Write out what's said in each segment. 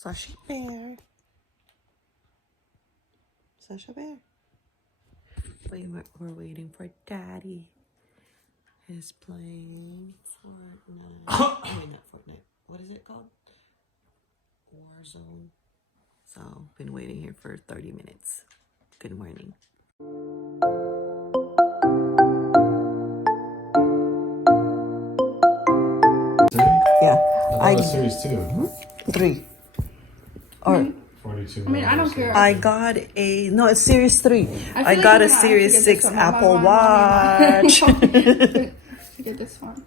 Sasha Bear. Sasha Bear. Wait, we're waiting for Daddy. He's playing Fortnite. Oh, wait, not Fortnite. What is it called? Warzone. So, been waiting here for 30 minutes. Good morning. Yeah. I got a series 2. 3. Or 42. I mean, I don't care. I got it's series 3. I feel got like a you're gonna series have to 6 get this one. Apple Why? Watch. To get this one.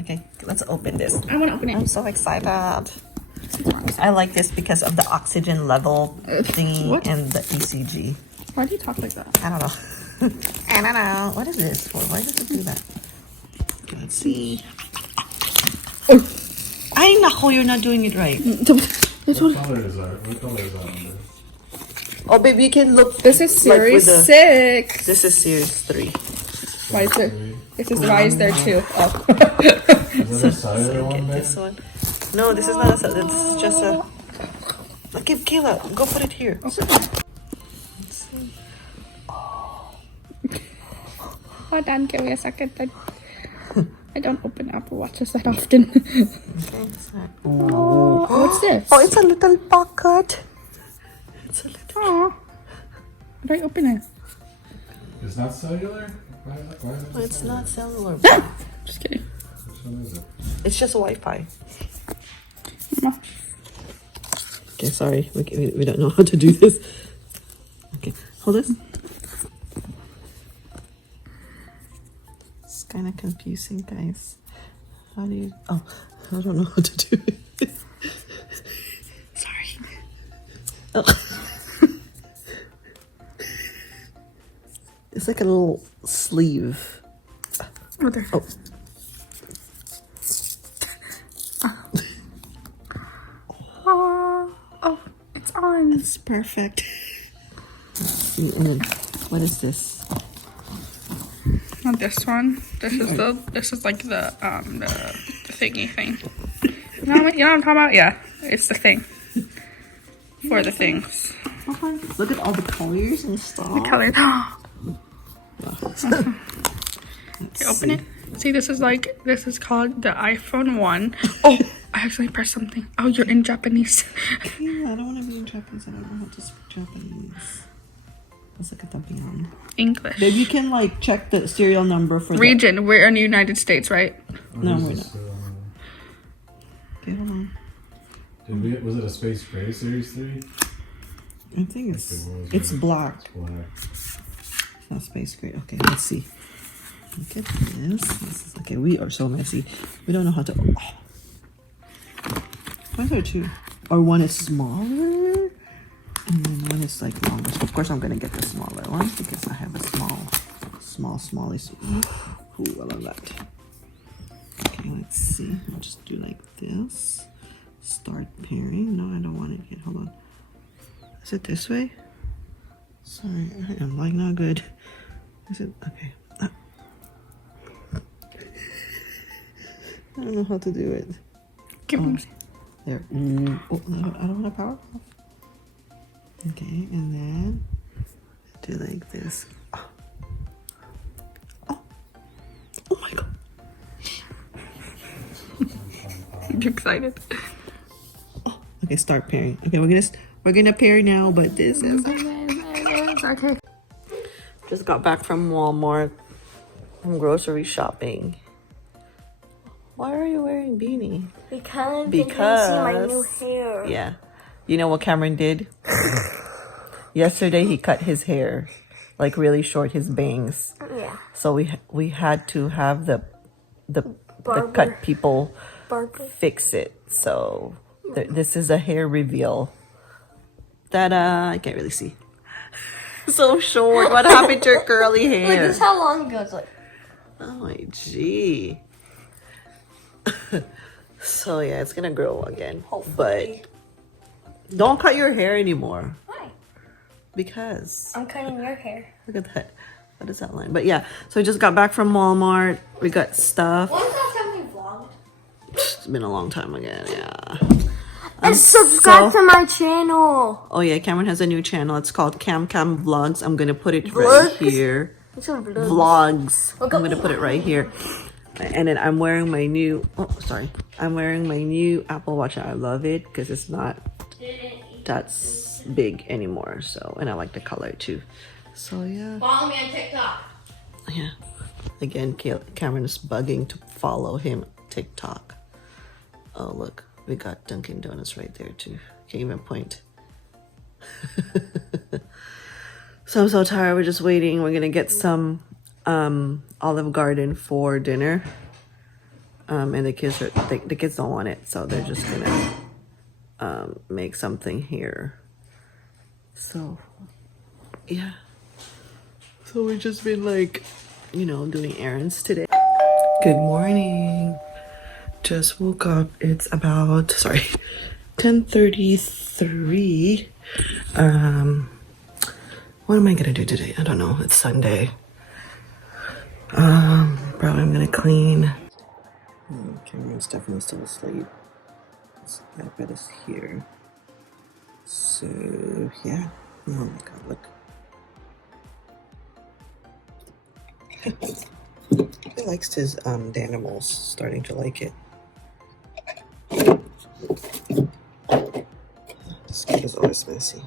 Okay, let's open this. I want to open it. I'm so excited. I like this because of the oxygen level thingy What? and the ECG. Why do you talk like that? I don't know. I don't know. What is this for? Why does it do that? Okay, let's see. Ay, nako, you're not doing it right. What color is that? What color is that under? Oh, baby, you can look. This is series 6. This is series 3. Why is it? Why is there 2? Oh. Is that a cellular one there? This one. No, this is not a. It's just a. Okay, Kayla, go put it here. Oh, Dan, give me a second. I don't open Apple Watches that often. Okay, Oh, what's this? oh, it's a little pocket. It's a little. Oh. How do I open it? It's not cellular? Why is it Oh, it's not cellular. Just kidding. Which one is it? It's just Wi-Fi. Mama. Okay, sorry, we don't know how to do this. Okay, hold this. It's kind of confusing, guys. How do you? Oh, I don't know how to do it. Sorry. Oh. It's like a little sleeve. Oh, there. Oh. Oh, it's on. It's perfect. And then, what is this? Not this one. This is like the thingy thing. You know what I'm talking about? Yeah, it's the thing for the things. Look at all the colors and stuff. The color. Okay, open it. See, this is called the iPhone 1. Oh, I actually pressed something. Oh, you're in Japanese. Yeah, I don't want to be in Japanese. I don't know how to speak Japanese. Let's look at the beyond. English. Babe, you can like check the serial number for Region. We're in the United States, right? No, What we're is not. this, Okay, hold on. was it a Space Gray Series 3? I think it's black. It's black. It's not space gray. Okay, let's see. Look at this. This is, okay, we are so messy. We don't know how to. Oh. Why is there 2? Or one is smaller, and then one is like longer. So of course, I'm gonna get the smaller one because I have a smallest. Ooh, I love that. Okay, let's see. I'll just do like this. Start pairing. No, I don't want it yet. Hold on. Is it this way? Sorry, I am like not good. Is it okay? I don't know how to do it. Give me. There. Oh, I don't want to power off. Okay, and then do like this. Oh, oh my god! You excited? Oh, okay, start pairing. Okay, we're gonna pair now, but this is. Okay. Just got back from Walmart from grocery shopping. Why are you wearing beanie? Because you can see my new hair. Yeah. You know what Cameron did? Yesterday he cut his hair, like really short, his bangs. Yeah. So we had to have the Barber. cut people Barber. fix it. So this is a hair reveal. Ta-da! I can't really see. So short. What happened to your curly hair? Like, this is how long ago it's like. Oh my gee. So yeah, it's gonna grow again. Hopefully. But don't cut your hair anymore. Why? Because I'm cutting your hair. look at that. What is that line? But yeah, so we just got back from Walmart. We got stuff. When's the last time we vlogged? It's been a long time again, yeah. And subscribe so- to my channel. Oh yeah, Cameron has a new channel. It's called KKandCamVlogs. I'm gonna put it Vlogs? right here. It's on vlogs. Vlogs. Okay. I'm gonna put it right here. And then I'm wearing my new. Oh, sorry. I'm wearing my new Apple Watch. I love it because it's not that big anymore. So, and I like the color too. So yeah. Follow me on TikTok. Yeah. Again, Cameron is bugging to follow him TikTok. Oh look, we got Dunkin' Donuts right there too. Can't even point. So I'm so tired. We're just waiting. We're gonna get some Olive Garden for dinner. And the kids don't want it, so they're just gonna make something here. So yeah. So we've just been like, you know, doing errands today. Good morning. Just woke up. It's about 10:33. What am I gonna do today? I don't know. It's Sunday. Probably I'm gonna clean. Cameron's definitely still asleep. That bed is here. So yeah. Oh my god, look. He likes his the animals. Starting to like it. This kid is always messy.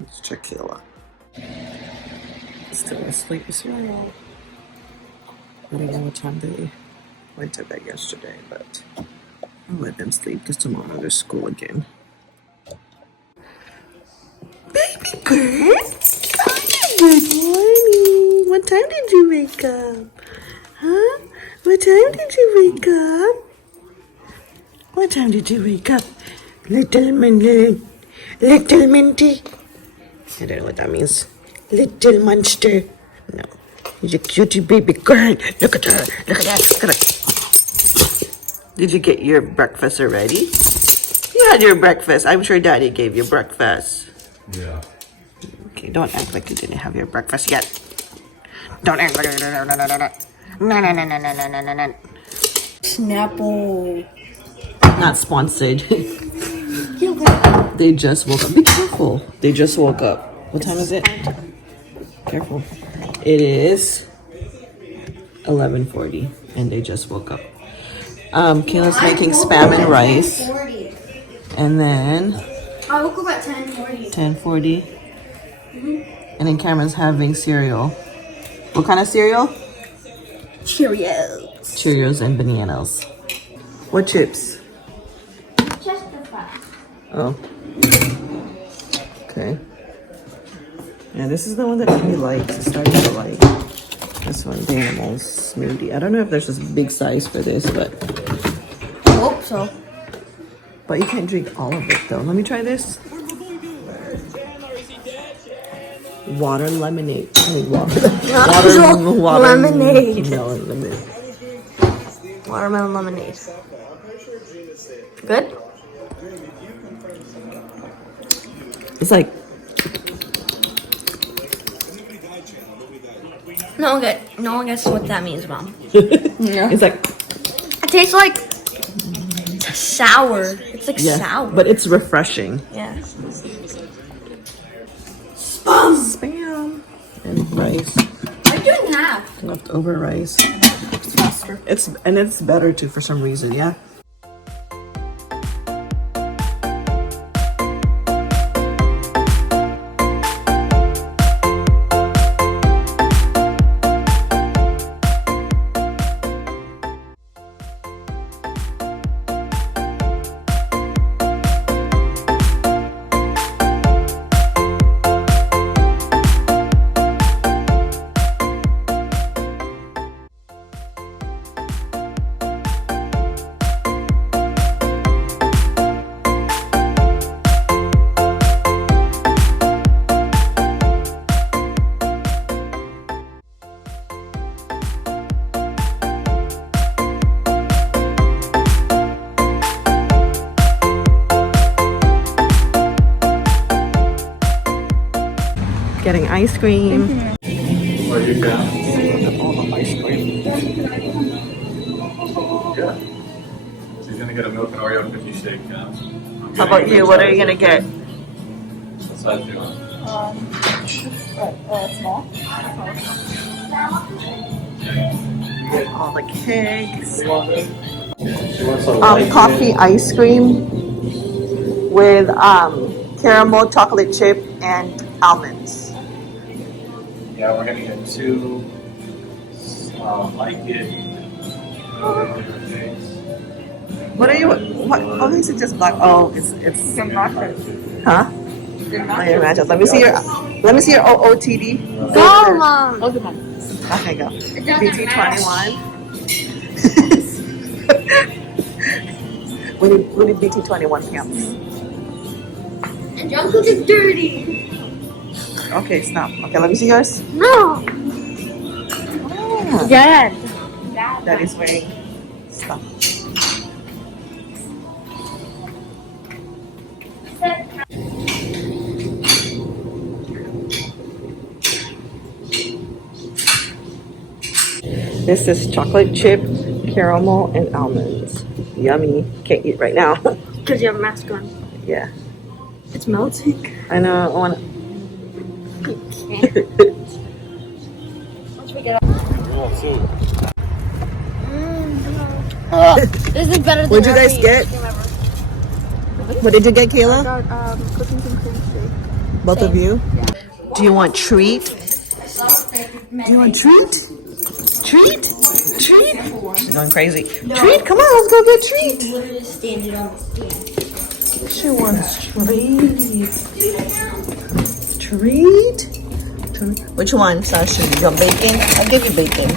Let's check Kayla. Still asleep as well. I don't know what time they went to bed yesterday, but I'll let them sleep because tomorrow there's school again. Baby girl! Good morning! What time did you wake up? Huh? What time did you wake up? What time did you wake up? Little minty. I don't know what that means. Little monster. No. You're a cutie baby girl. Look at her. Look at that. Look at her. Did you get your breakfast already? You had your breakfast. I'm sure Daddy gave you breakfast. Yeah. Okay, don't act like you didn't have your breakfast yet. Don't act like no. Snapple. Not sponsored. They just woke up. Be careful. They just woke up. What time is it? Careful. It is 11:40 and they just woke up. Kayla's making spam and rice. And then I woke up at 10:40. 10:40. And then Cameron's having cereal. What kind of cereal? Cheerios. Cheerios and bananas. What chips? Just the fries. Oh. Okay. Yeah, this is the one that he likes. He's starting to like this one, the animal smoothie. I don't know if there's a big size for this, but I hope so. you can't drink all of it though. Let me try this. Water lemonade. I mean, watermelon Lemonade. lemonade. Watermelon lemonade. Good? It's like No one gets what that means, Mom. it's like It tastes like sour. It's like sour. but it's refreshing. Yeah. Spam and rice. I'm doing half. Leftover rice. It's better too for some reason, yeah. Getting ice cream. Are you down? All the ice cream. Yeah. She's gonna get a milk and Oreo cookie shake. How about you? What are you gonna get? What size do you want? Small. All the cakes. She wants a Coffee ice cream with caramel chocolate chip and almonds. Yeah, we're gonna get 2 like it. What are you? What? Oh, is it just black? Oh, it's Some nachos. huh? Imagine. Let me see your OOTD. Go, Mom. Okay, go. BT21. we need BT21 pants. And Jungkook is dirty. Okay, stop. Okay, let me see yours. No. Oh, Dad. that is wearing stuff. This is chocolate chip, caramel, and almonds. Yummy. Can't eat right now. Because you have a mask on. Yeah. It's melting. I know. I want You can't. Once we get up. This is better than What'd you guys every get? ice cream ever. What did you get, Kayla? Got cookies and cream shake. Both of you? Do you want treat? Do you want treat? Treat? Treat? She's going crazy. Treat? Come on, let's go get treat. Literally standing on the stand. She wants treat. Treat? Which one, Sasha? You want bacon? I'll give you bacon.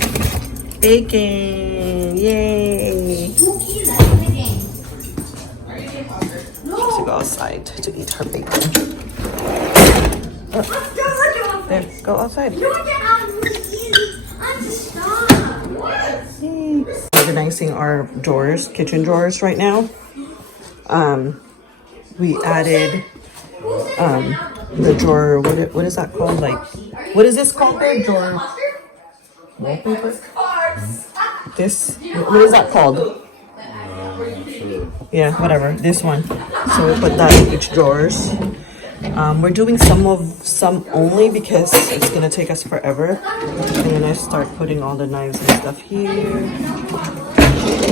Bacon. Yay. To go outside to eat her bacon. There, go outside. Organizing our drawers, kitchen drawers right now. We added the drawer. What is that called? Like, what is this called? The drawer. Wallpaper. This. What is that called? Yeah, whatever. This one. So we put that in each drawers. We're doing some only because it's gonna take us forever. And then I start putting all the knives and stuff here.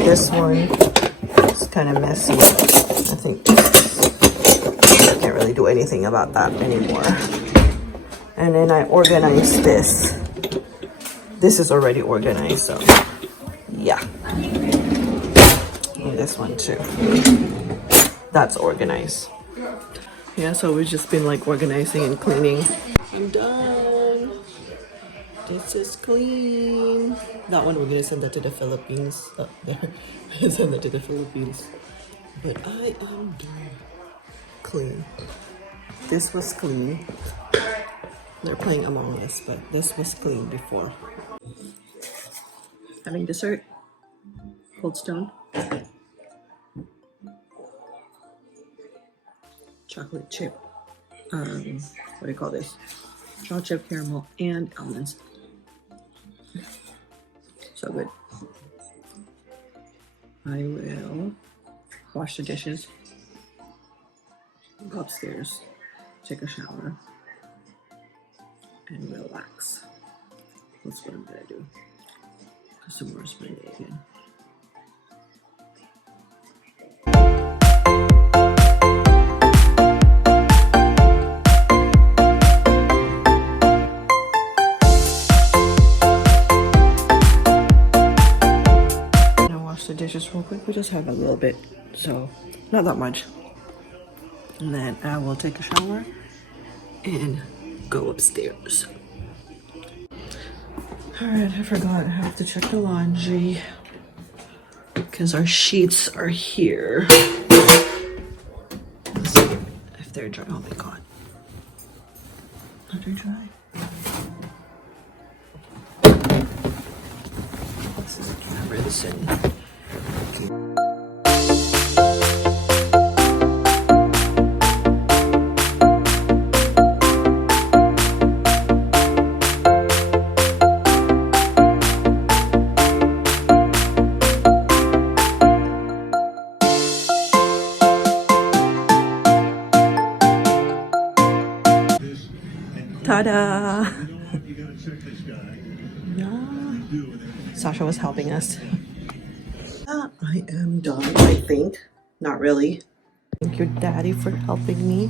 This one is kind of messy. I think I can't really do anything about that anymore. And then I organize this. This is already organized, so yeah. And this one too. That's organized. Yeah, so we've just been like organizing and cleaning. I'm done. This is clean. That one we're gonna send that to the Philippines. Up there. We're gonna send that to the Philippines. But I am done. Clean. This was clean. They're playing Among Us, but this was clean before. Having dessert. Cold Stone. Chocolate chip, what do you call this? Chocolate chip, caramel, and almonds. So good. I will wash the dishes, go upstairs, take a shower, and relax. That's what I'm gonna do. Because tomorrow's Monday again. The dishes real quick. We just have a little bit, so not that much. And then I will take a shower and go upstairs. All right, I forgot. I have to check the laundry because our sheets are here. Let's see if they're dry. Oh my god, are they dry? This is a camera. This in. Ta-da! Yeah. Sasha was helping us. I am done, I think. Not really. Thank your daddy for helping me.